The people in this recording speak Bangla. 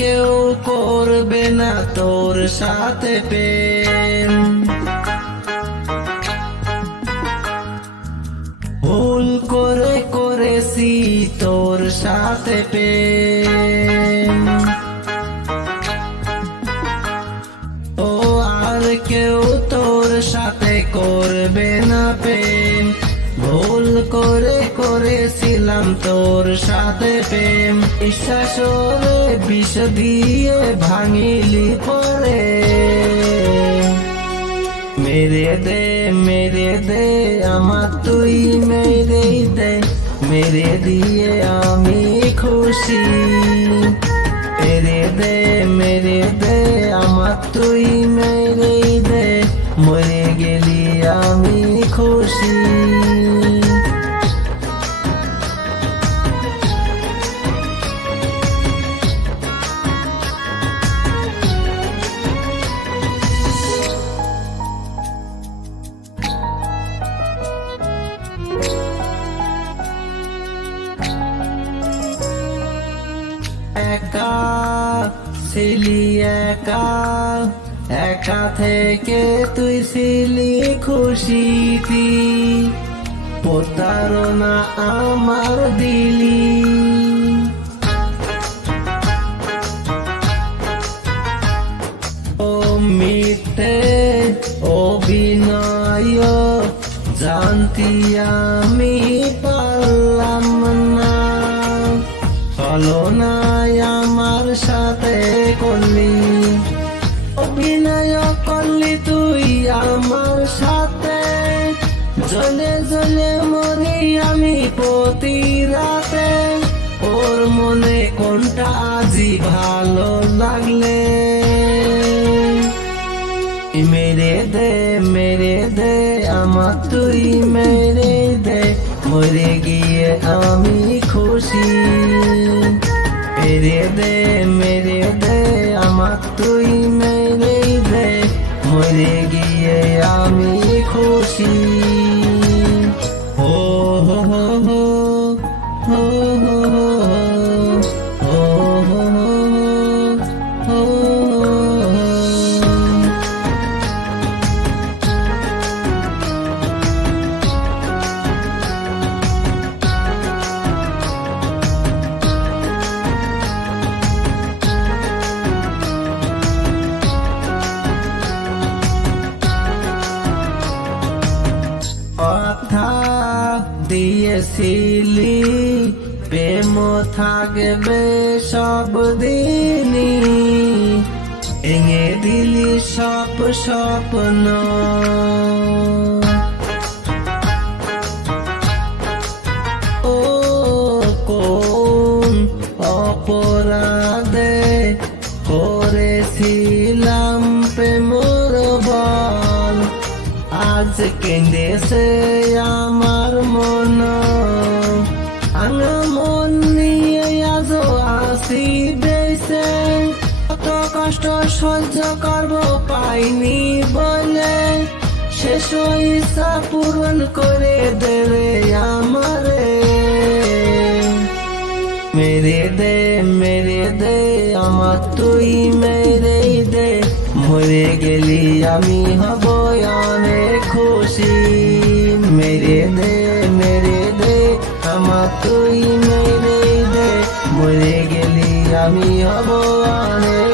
কেউ করবে না তোর সাথে প্রেম। ভুল করে করেছি তোর সাথে প্রেম। ও আর কেউ তোর সাথে করবে না প্রেম। ভুল করে করেছিলাম তোর সাথে প্রেম। বিশ্বাস রে বিষ দিয়ে ভাঙিলি পরে। মেরে দে আমার তুই মেরে দে, মেরে দিয়ে আমি খুশি। মেরে দে আমার তুই মেরে দে, মরে গেলি আমি খুশি। একা ছিলি একা, একা থেকে তুই ছিলি খুশিতি। প্রতারণা আমার দিলি, ও মিথ্যে অভিনয় জানতি আমি পারলাম না। ছলনায় আমার সাথে করলি, অভিনয় করলি তুই আমার সাথে। জ্বলে জ্বলে মরি আমি প্রতি রাতে। ওর মনে কোনটা আজি ভালো লাগলে। মেরে দে আমার তুই মেরে দে, মরে গিয়ে আমি খুশি। মেরে দে আমার তুই মেরে দে, মরে গিয়ে আমি খুশি। হো হো হো হো হো হো হো হো। কথা দিয়েছিলি প্রেম থাকবে সব দিনই, ভেঙে দিলি সব স্বপ্ন। ও কোন অপরাধে করেছিলাম প্রেমর বল। আজ কেঁদেছে আমার মন, মন নিয়ে আজ আসি দেশে। কত কষ্ট সহ্য করবো পাইনি বলে, শেষ ইচ্ছা পূরণ করে দেবে আমারে। মেরে দে আমার তুই মেরে দে, মরে গেলি আমি হব অনেক খুশি। মেরে দে আমার তুই মেরে দে, মরে গেলি আমি হব অনেক